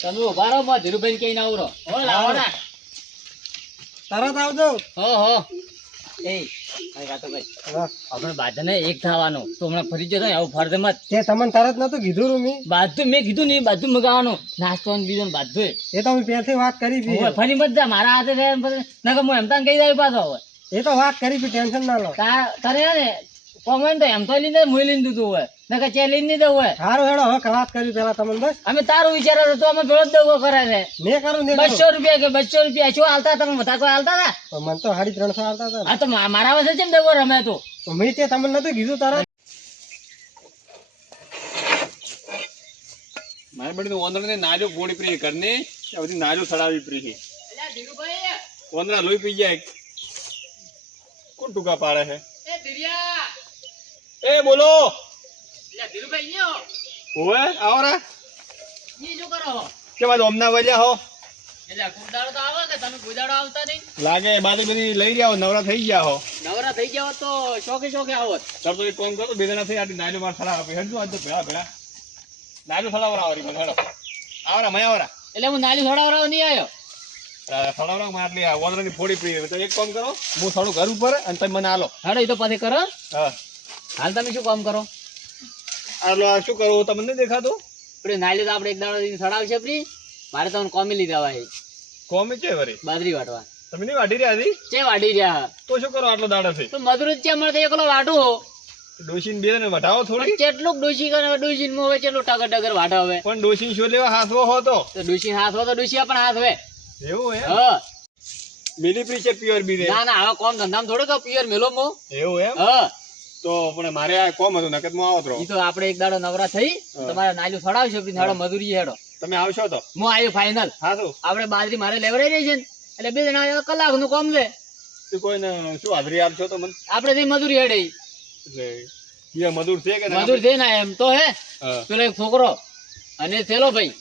તમે ઉભા રહો, માં ધીરુભાઈ કઈ ના આવરો. હો લાવો ના. તરત આવજો. હો એ આપણે બાધાને એક થવાનું તો હમણાં ફરી જતો આવું ફરજે મત. તે તમને તરત નતું કીધું રૂમી? બાધું મેં કીધું નહીં, બાધું મગાવવાનું નાસ્તો ને બીજો બાધું એ તો હું પહેલથી વાત કરી હતી. ફરી મત જા મારા હાથે નકર હું એમ તાન કહી જાય પાછો. હવે એ તો વાત કરી હતી, ટેન્શન ના લો. તારે ને કોમેન્ટ તો એમ તો લઈને મુઈ લઈને દીધું હોય નકર ચે લઈને નહીં દઉં હોય. સારું હેડો હવે વાત કરી પેલા તમને બસ. અમે તારું વિચારો તો અમે પેલો જ દગો કરે છે. ને કરું ને 200 રૂપિયા કે 200 રૂપિયા શું હાલતા તમે બધા કોઈ હાલતા હતા? મને તો 350 આવતા હતા. હા તો મારા પાસે કેમ દગો રમે તું? મેં તે તમને નતું કીધું તરત. મારે બધી ઓંદરને નાજો ગોળી પ્રી કરને આ બધી નાજો સડાવી પ્રી છે. એલા ધીરુભાઈ, ઓંદરા લોહી પી જાય. કોણ ટૂંકા પાડે છે? એ ધીરિયા, એ બોલો. એલા ધીરુભાઈ ન્યો ઓવે આવરા ઈ શું કરો? કેમ આજ ઓમના વજ્યા હો? એલા કુદાડો તો આવો કે તમે કુદાડો આવતા નહીં? લાગે બાદી બધી લઈ રહ્યા હો, નવરા થઈ ગયા હો. નવરા થઈ જાવ તો શોખે શોખે આવો. સર તો એક કામ કરો, બે જણા થઈ આટી નાજો માર સડા આપી હેડજો આજ તો ભેળા ભેળા નાજો સડાવરા આવરી મને હેડો આવરા મય આવરા એટલે હું નાલી છોડાવરાવ નહીં આવ્યો. સડાવરા માં આટલી ઓંદરાની ફોડી પ્રી તો એક કામ કરો, હું થોડું ઘર ઉપર અને તમે મને આલો. હાડો એ તો પછી કરો. હા હાલ તમે શું કામ કરો? આલો આ શું કરું તમને નહીં દેખાતું? આપણે નાલી તો આપણે એક દાડો છડાવશે આપણી. મારે તમને કોમી લીધા હોય કોમે છે વરી બાજરી વાટવા. તમે નહીં વાટી રહ્યા હતી ચે વાટી રહ્યા તો શું કરો આટલો દાડો છે? તો મજૂર જ ચેમ મળે એકલો વાટું. ડોશીને બે ને વટાવો થોડી. કેટલું ડોશી કરે ડોશી હવે કેટલું ટગર ટગર વાટે હવે. પણ ડોશીને શું લેવા હાથવો હતો? તો ડોશી હાથ હોય તો ડોશી પણ હાથ હોય. એવું એમ? હા મિલી પ્રી છે પ્યોર બી ના ના હવે કોમ ધંધામાં થોડો કે પિયર મેલો મો. એવું એમ? હા તો પણ મારે આ કોમ હતું નકર હું આવત રહો. ઈ તો આપણે એક દાડો નવરા થઈ તમારે નાયલું છડાવશે પછી હેડો મજૂરી હેડો. તમે આવશો તો? હું આવ્યો ફાઇનલ. હા શું આપણે બાજરી મારે લેવડાઈ રહી છે ને એટલે બે જણા કલાકનું કામ લે. તું કોઈને શું હાજરી આપશો તો મને? આપણે તે મજૂરી હેડે એટલે એ મજૂર છે કે ના? મજૂર છે ને એમ તો હે હા. પેલો એક છોકરો અને થેલો ભાઈ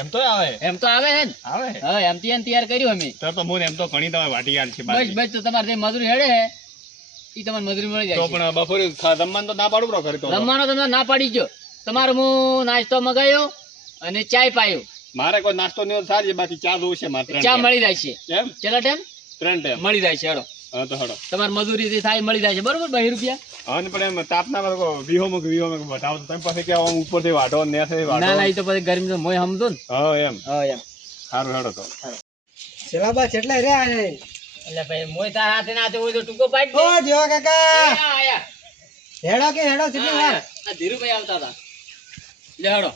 એમ તો આવે એમ તો આવે હે ને. આવે હા એમ તૈયાર કર્યું અમે. તો મને એમ તો ઘણી તમે વાટી યાર છે બસ બાકી. બસ તો તમારે જે મજૂરી હેડે હે ઈ તમારે મજૂરી મળી તો જાય છે. પણ બપોરે જમવાનું તો ના પાડું બરો ઘરે તો. રમવાનો તમને ના પાડી ગયો. તમારે હું નાસ્તો મગાયો અને ચાય પાયો. મારે કોઈ નાસ્તો નહીં સારી બાકી ચા દઉં છે મારે ચા મળી જાય છે. એમ ચેલા ટાઈમ 3 ટાઈમ મળી જાય છે હેડો. હા તો હડો. તમારે મજૂરી થાય મળી જાય છે બરોબર 2 રૂપિયા. હા ને પણ એમ તાપના વીહો માં બતાવો તો તમે પાસે કે આમ ઉપરથી વાટો ને નેસે વાટો. ના ના ઈ તો પછી ગરમી તો મોય સમજો ને. હા એમ હા એમ. સારું હેડો તો. સેલાબા કેટલા રહ્યા છે? એટલે ભાઈ મોય તારા હાથે ના હોય તો ટૂંકો પાડી ઓ જેવા કાકા આયા હેડો કે હેડો કેટલી વાર? આ ધીરુભાઈ આવતા હતા. લે હેડો.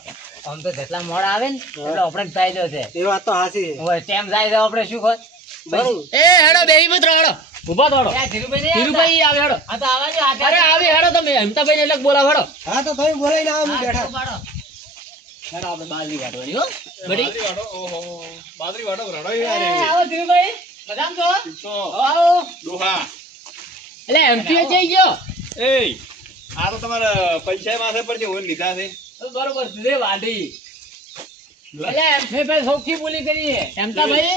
આમ તો જેટલા મોડા આવે ને એટલો આપણે ફાયદો છે. એ વાત તો હાચી. ઓય ટાઈમ જાય તો આપણે શું ખોટ. બરોબર. એ હેડો બેહી મત હેડો. ઉભા તો હેડો. ધીરુભાઈ આવે હેડો. આ તો આવાજો અરે આવી હેડો તમે હેમતાભાઈ ને એટલે બોલાવ હેડો. હા તો તમે બોલાઈને આવો હું બેઠા. હેડો આપણે બાજરી કાઢવાની હો. બડી બાદરી વાટો ઓહો બાદરી વાટો રડો એ યાર આવો ધીરુભાઈ મજામ છો? તો આવો. દોહા એટલે એમપી જઈ ગયો. એ આ તો તમારા પૈસા માથે પર છે ઓન લીધા છે. બરોબર રે વાડી. એટલે એમપી ભાઈ સૌથી બોલી કરી હેમતાભાઈ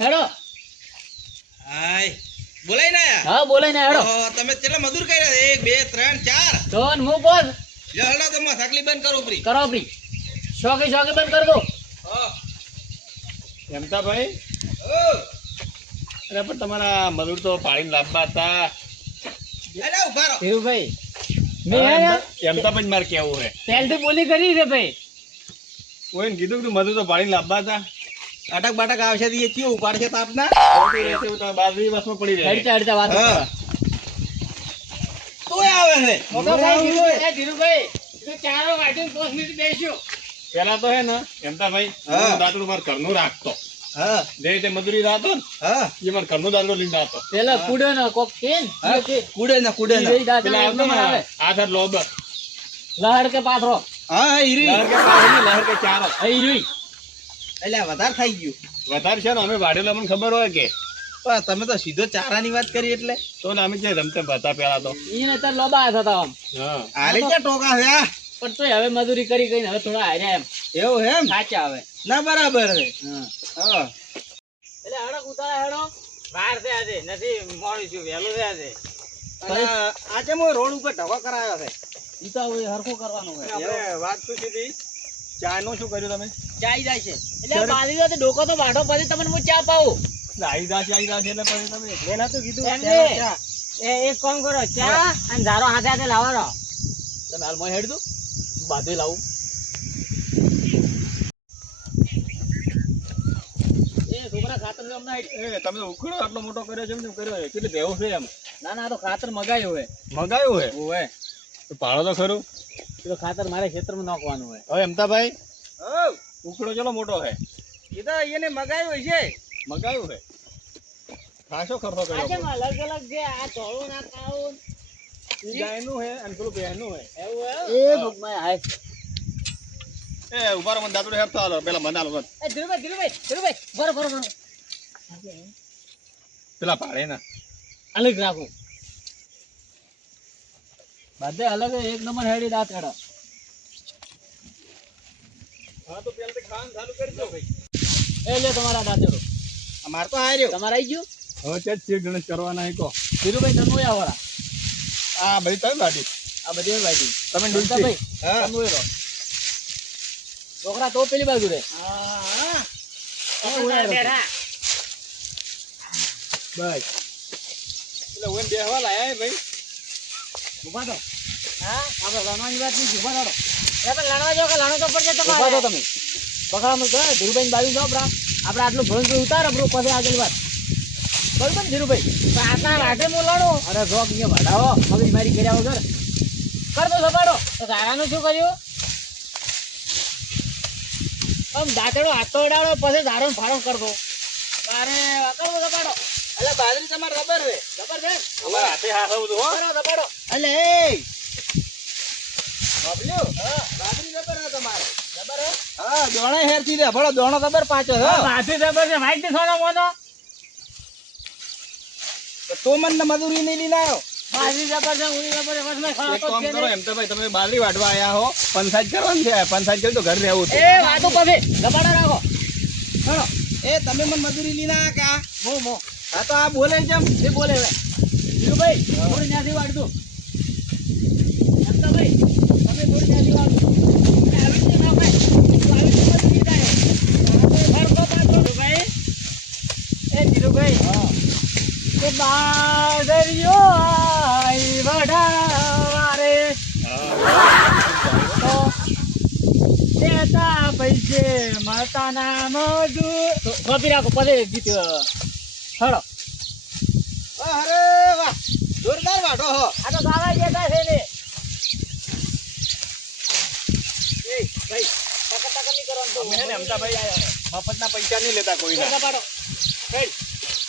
હેડો. હાય બોલાય ને હા બોલે ને હેડો. તમે કેટલા મજૂર કર્યા 1 2 3 4 જોન હું બોલ લ્યો હેડો તમે સાકલી બંધ કરો પ્રી કરો પ્રી. શોખી શોખી બંધ કર દો. હા એમતા ભાઈ ઓ અરે પણ તમારા મજૂર તો પાડીને લાવવા હતા. હેડો ઉભા રહો ધીરુભાઈ મેં એમતા ભાઈ મારે કેવું હે પહેલથી બોલી કરી છે ભાઈ. કોઈને કીધું કે મજૂર તો પાડીને લાવવા હતા. અટક બટક આવશે તો એ કેવું ઉપાડશે તો આપના બાજરી બસમાં પડી રહે. હડતા હડતા વાત હા. કરો. તોય આવે છે મોટો ભાઈ ધીરુભાઈ, એ ધીરુભાઈ તો ચારો વાટીને 5 મિનિટ બેસ્યો. પેલા તો હે ને એમતા ભાઈ હા. હું દાદરું મારે ઘરનું રાખતો. હા જે રીતે મજૂરી રાતો ને હા એ મારે ઘરનું દાદરો લઈને આવતો. પેલા કુડે ને કોક કેન હા કુડે ના કુડે ના પેલા આવતો ને આવે આ થાર લોબ લહડ કે પાથરો હા ઈરી લહેર કે પાછી લહેર કે ચારો અહીં રૂઈ. એટલે વધારે થઈ ગયું વધારે છે ને અમે વાડેલા મને ખબર હોય કે પણ તમે તો સીધો ચારાની વાત કરી એટલે તો ને અમે જે રમતે હતા પેલા તો. ઈને તાર લોબા હતા આમ. હા હાલે ક્યાં ટોકા છે આ? પણ તોય હવે મજૂરી કરી કરીને હવે થોડા હાર્યા એમ એવું એમ સાચા હવે. ના બરાબર છે હા હા એટલે હડક ઉતારા હેડો. બહાર છે આજે નથી મોડું છું વહેલું છે આજે. અને આજે હું રોડ ઉપર ઢગો કરાયો છે ઈ તો હવે હરખું કરવાનું હોય. આપણે વાત શું હતી ચા નું શું કર્યું તમે ચાઈ જાય છે એટલે આ બાજરી તો ડોકો તો બાઢો પછી તમને હું ચા પાઉં આવી જશે એટલે પછી તમે મેં નતું કીધું એમ પહેલા નહીં. ચા. એક કામ કરો ચા અને ધારો હાથે હાથે લાવવાનો તમે હાલ હેડ દો બાંધી લાવું એ છોકરા ખાતર છે હમણાં હેડ. એ તમે તો ઉખડો આટલો મોટો કર્યો છે એમ કેમ કર્યો છે કેટલી ભેવું છે એમ ના ના આ તો ખાતર મગાયું હોય મગાયું હે ઓવે તો ભાડો તો ખરું એ તો ખાતર મારે ખેતરમાં નાખવાનું હોય હવે એમતાભાઈ હઉ, ઉખડો ચલો મોટો હે એ તો એને મગાવ્યું છે. મગાયું હે ખાસો ખર્ચો કર્યો કેમ અલગ અલગ છે આ ચોળું ના કાળું ઈ ગાયનું હે અને પેલું ભેંસનું હે એવું એ ભગવાન હાય એ ઉભા રહો મને દાદુ હેરતો હાલો પેલા મને હાલો બસ. એ ધીરુભાઈ બરો પેલા ભાડે ના અલગ રાખો બધે અલગ એક નંબર હેડી દાંત કાઢો હા તો પેલા ખાવાનું ચાલુ કરી દો ભાઈ એ લે તમારા દાંતેડો અમાર તો હાર્યો. તમારે આવી ગયું હવે તે જ ગણેશ કરવાના હે કો ધીરુભાઈ તમે આવવાળા આ ભાઈ તમે બાટી આ બધી બાજુ તમે ભાઈ હા. તમે રહો છોકરા તો પેલી બાજુ રે હા, બસ એટલે ઓન બેહવા લાયા હે ભાઈ ઉભા તો હા આપણે લણવાની વાત નહીં ઉભા થાડો એ પણ લણવા જો કે લણો તો પડશે તમારે ઉભા તો તમે પકડામાં કહે ધીરુભાઈ બાજુ જાઓ આપણે આટલું ભણતું ઉતાર આપણું પછી આગળ વાત બરોબર ને ધીરુભાઈ પણ આટલા વાટે હું લણો અરે રોક અહીંયા વડાવો મગજ મારી કર્યા વગર કર દો સપાડો તો તારાનું શું કર્યું આમ દાંતેડો હાથ તો ઉડાડો પછી ધારો ફાળો કર દો તારે કરો સપાડો એટલે બાજરી તમારે રબર હે. જબરદસ્ત અમારા હાથે હા હો બધું હો કરો સપાડો એટલે એ બબલ્યુ બાજરી રબર હે તમારે. જબર હો હા, દોણા હેરથી દે ભલો દોણો રબર પાછો હો. માથે જબર છે માઈક સોનો મોનો તો મને મજૂરી નહીં લઈને આવ્યો. મારી જબર છે ઉરી જબર છે બસ મેં એક ખાતો કામ જ કરો છે એમ તો ભાઈ તમે બાજરી વાટવા આયા હો પંચાયત કરવાની છે પંચાયત કરી તો ઘર રહેવું છે એ વાતો પછી ગપાડા રાખો ચલો એ તમે મને મજૂરી લઈને આવ્યા કા? મો હા તો આ બોલે છે એમ. એ બોલે હવે ધીરુભાઈ થોડી ન્યાથી વાળજો એમ તો ભાઈ તમે થોડી ન્યાથી વાળજો આવી રીતે ના ભાઈ તું આવી રીતે મત નહીં જાય ફરકો પાછો ભાઈ એ ધીરુભાઈ કે બાદરિયો આઈ વઢાવારે તો દેતા પૈસે માતાના મજૂર કોપી રાખો પછી ગીત હળો અરે વાહ, જોરદાર વાઢો હો. આ તો ગાવા જેતા છે ને એ ભાઈ ટકા નહીં કરવાનું તો અમે હે ને અમદાભાઈ મફતના પૈસા નહીં લેતા કોઈના કપાડો ભાઈ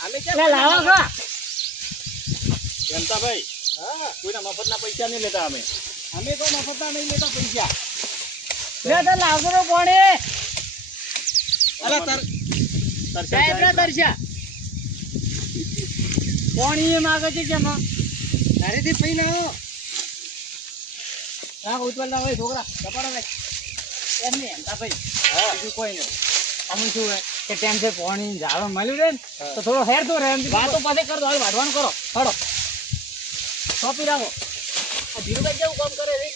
અમે લે લાવો કા અમદાભાઈ હા, કોઈના મફતના પૈસા નહીં લેતા અમે અમે કોઈ મફતના નહીં લેતા પૈસા. લે તો લાવજો તો કોણે અલા તાર સાહેબ ના દર્શા કોણી એ માગે છે કેમ તારેથી પૈ ના આવો. રાખ ઉતવાલ ના હોય છોકરા કપાડો ભાઈ એમ નહીં એમતા ભાઈ બીજું કોઈ નહીં અમુક શું હોય કે ટાઈમ છે પાણી ઝાડો મળ્યું રહે ને તો થોડો હેર તો રહે એમ વાતો પાસે કર દો હાલ વાઢવાનું કરો હડો સોંપી રાખો આ ધીરુભાઈ કેવું કામ કરે છે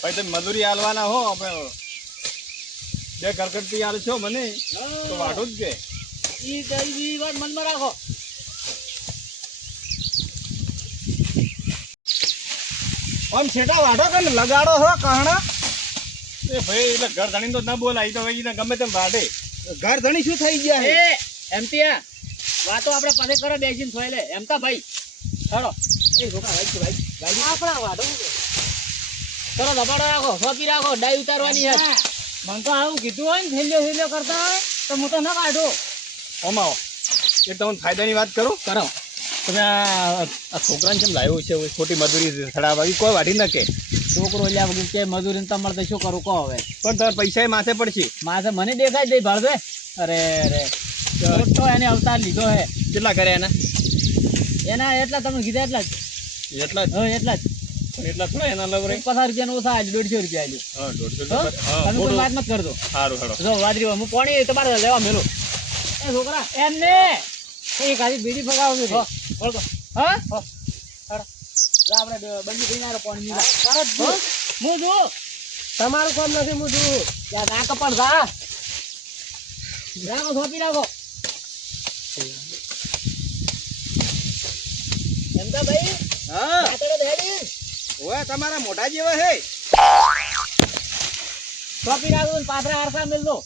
ભાઈ તમે મજૂરી આલવાના હો આપણે બે કરકટતી આલ છો મને તો વાઢો જ કે ઈ વાત મનમાં રાખો આમ છેટા વાઢો કે ને લગાડો હો કહણા. એ ભાઈ એટલે ઘર ધણી તો ના બોલાય ઈ તો ભાઈ એને ગમે તેમ વાઢે ઘર ધણી શું થઈ ગયા એ હે? એમતી વાતો આપણે પાસે કરો બેસીને થોઈ લે એમતા ભાઈ ચલો એ છોકરા ભાઈ આપણા વાતો ચલો દબાડો રાખો સોંપી રાખો ડાઈ ઉતારવાની છે મને તો આવું કીધું હોય ને થેલ્યો કરતા હોય તો હું તો ન કાઢો ઓમાઓ એક તમને ફાયદાની વાત કરું કરો તમે આ છોકરાને કેમ લાવ્યો છે ખોટી મજૂરી થડાવવા ઈ કોઈ વાઢી ન કે છોકરો લ્યા વગર કે મજૂરી તો મળે શું કરું કહો હવે પણ તમારે પૈસા માથે પડશે માથે મને દેખાય દે ભાળવે અરે મોટો એને અવતાર લીધો હે કેટલા કર્યા એના એટલા તમે કીધા એટલા જ એટલા જ એટલા જ પણ એટલા થોડા એના લવ રે 50 રૂપિયા ઓછા આલ્યું 150 રૂપિયા આલ્યું હા 150 હો? હા તમે કોઈ વાત મત કરજો સારું હેડો જો વાદરી હું પાણી તમારે લેવા મેલો એ છોકરા એમને એ ખાલી બીડી ફગાવું છે બોલતો હા આપણે બંધ થઈ ના પાણી હું જો તમારું કામ નથી મૂઠું. ત્યાં ના કપડ જા રાખો સોંપી રાખો એમતા ભાઈ હા આતડે દેડી ઓય તમારા મોઢા જેવા છે. સોંપી રાખો ને પાથરા હારસા મેલ દો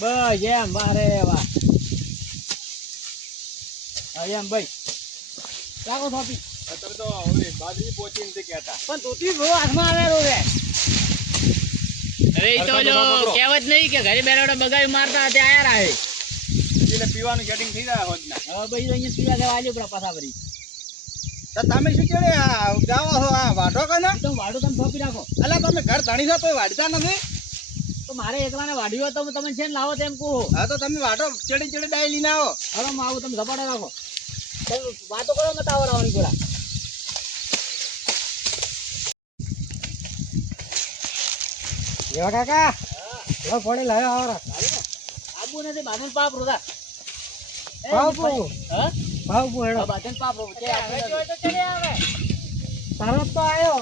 બસ એમ વારે વાહ હા એમ ભાઈ રાખો સોંપી તમે તો ઓલી બાજરી પહોંચી નથી કહેતા. પણ તૂટી બહુ હાથમાં આવેલો રે અરે ઈ તો જો કહેવત નહીં કે ઘરે બેઠા બગાવી મારતા તે આયા રાહે એટલે પીવાનું સેટિંગ થઈ જાય હોજ ના. હવે ભાઈ અહીંયા પીવા જવા આલ્યો પડા પાછા ભરી તો તમે શું કેડે આ ગાવો છો આ વાઢો કે ના? તો વાડો તમે સોંપી રાખો અલા તમે ઘર ધણી છો તો વાઢતા નથી. તો મારે એકલાને વાડ્યો તો તમે છે ને લાવો તેમ કહો હા તો તમે વાઢો ચડી ચડી ડાઈ લઈને આવો. હવે હું આવું તમે ઝપાટો રાખો તમે વાતો કરો મત આવો રાવણી ગોળા એવા કાકા એવા પાણી લાવ્યો આવરા. આબુ નથી બાદન પાપ રોદા બાપુ હા બાપુ હેડો બાદન પાપ રો કે આપણે તો ચડે આવે તરત તો આવ્યો.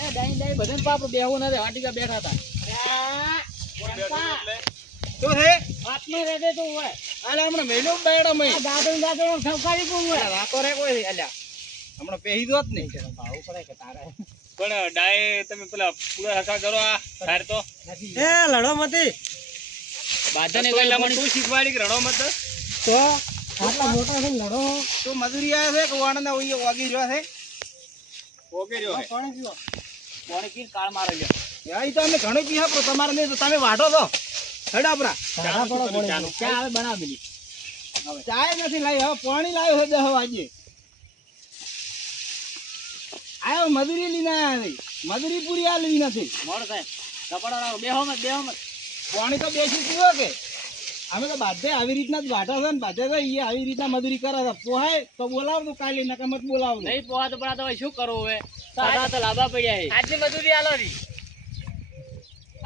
એ ડાઈ ડાઈ બદન પાપ બેહવું નથી વાટીકા બેઠા હતા શું છે? આત્મા રેદે તો હોય અલે હમણાં મેલ્યો બેડો મેં. આ દાદન દાદન સવકારી કોણ હોય રાતો રે કોઈ અલ્યા હમણાં પહેરી દો જ નહીં. ભાવ પડે કે તારે પણ ડાય તમે પેલા પૂરા હકા કરો આ તાર તો નથી એ લડો મતી બાદને તો એટલે મને તું શીખવાડી કે રડો મત. તો આટલા મોટા થઈને લડો. તો મજૂરી આવે છે કે વાણના ઓય વાગી રહ્યો છે. ઓકે રહ્યો હે. પાણી પીવો. કોણે કી કાળ મારે લ્યો યાર ઈ તો અમે ઘણું પીહા પણ તમારે નહીં તો તમે વાઢો છો. હેડાપરા સારા પડો પાણી પીવો. ક્યાં આવે બના બીજી ચાય નથી લાવી હવે પાણી લાવ્યો છે 10 વાગે. આયો મજૂરી લઈને આયા નહીં. મજૂરી પૂરી આલવી નથી. મોડ થાય કપડા રાખો બેહો મત પાણી તો બેસી પીવો કે અમે તો બાધે આવી રીતના જ વાઢો છે ને બાધે તો ઈ આવી રીતના મજૂરી કરે છે. પોહાય તો બોલાવતું કાલે નકા મત બોલાવતું. નહીં પોહા તો પડા તો હવે શું કરવું હવે સાડા તો લાભા પડ્યા છે આજની મજૂરી આલો રી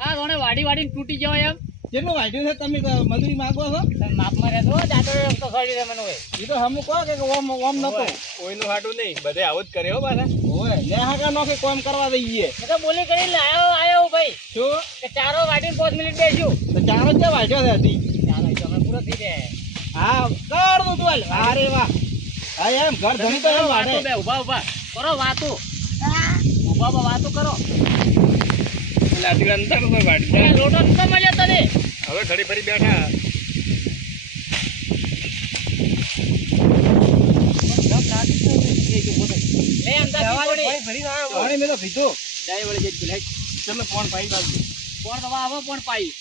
આ કોણે વાડી વાડીને તૂટી જવાય એમ કેટલું વાઢ્યું છે તમે મજૂરી માંગો છો? તમે માપમાં રહેતો જાતો તો સડી રે મને હોય ઈ તો હમ કહો કે ઓમ ઓમ નતો. કોઈનું હાટું નહીં બધે આવું જ કરે હો પાછા. ઓય ને હાકા નોખે કોમ કરવા દઈએ. મેં તો બોલી કરીને આયો ભાઈ શું કે ચારો વાડીને 5 મિનિટ બેસ્યું તો ચારો જ વાઢ્યો છે હજી. ચાલો એ તો હવે પૂરો થઈ જાય હા કર દઉં તું હાલ. અરે વાહ હા એમ ઘર ધણી તો એમ વાઢે. વાતો બે ઉભા કરો વાતો ઉભા વાતો કરો એટલે આટલી અંતર કોઈ વાડી એ લોટો નતો મળ્યો તને હવે ઘડી ફરી બેઠા. લે અંદા પાણી પીપોડી ભરી આવ્યો. પાણી મેં તો પીધું. ડાઈ વળી જઈ ભલે તમે ફોન પાઈ બાજુ. કોણ દવા આવો કોણ પાઈ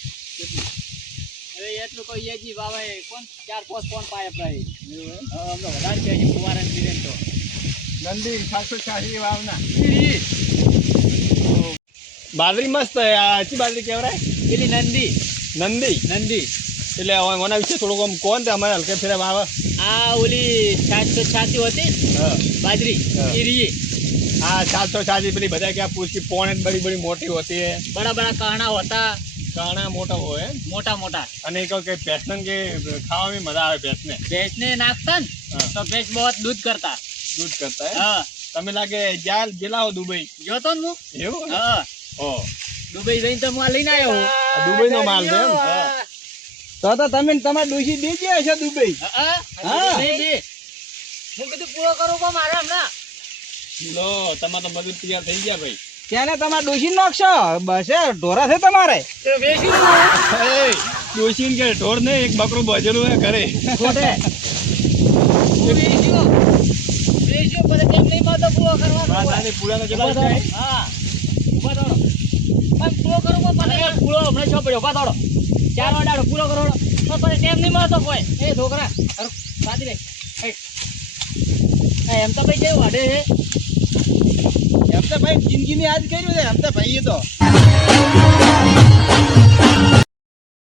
અરે એટલું કોઈ એજી બાબા કોણ 4-5 કોણ પાય પ્રાય અમને વધારે કહે છે કુવારન બીરેન તો નંદી 786 વાવના બાજરી મસ્ત આ ચી બાજરી કહેવાય પેલી નંદી નંદી એટલે ઓના વિશે થોડુંક આમ કોણ તે અમારે હલકે ફેરે આવે. આ ઓલી છાતી હતી હા બાજરી હા. ઈરી हाँ 786 पेली बता क्या पूछती पौने बड़ी बड़ी मोटी होती है बड़ा बड़ा कहना होता काना मोटा हो है मोटा मोटा અને કહો કે ભેંસને કે ખાવામાં મજા આવે ભેંસને भैंस ने नाखता न हाँ। तो भैंस बहुत दूध करता દૂધ કરતા હે हाँ તમે લાગે જાલ ગેલાઓ દુબઈ जो तो मु એવું हाँ ઓ दुबई गई तो मैं लेने आया हूँ દુબઈ નો માલ છે એમ? તો તમે તમારે ડોશી દેજે હશે દુબઈ. हाँ नहीं दे હું કીધું પૂરો કરું કો મારે હમણાં લો તમારે તો મજૂર તૈયાર થઈ ગયા ભાઈ ત્યાં તમારે ડોશી નાખશો બસ ઢોરા છે તમારે. તો વેચી એ ડોશીન કે ઢોર ને એક બકરું બજેલું હે ઘરે ખોટે વેચ્યો પછી કેમ નહીં માં તો પૂરો કરવાનો વાત હોય. આની પૂરાનો ઉભા જવાબ થાઓ. છે હા ઉભા થાઓ. આમ પૂરો કરું કો પાછા પૂરો હમણાં છો પડ્યો ઉભા થાઓ. 4 વાડાડો પૂરો કરો તો પછી કેમ નહીં મળતો કોઈ એ છોકરા સાદી રે એમ તો ભાઈ કેવું વાડે છે એમ તો ભાઈ જિંદગીની આજ કર્યું છે એમ તો ભાઈ તો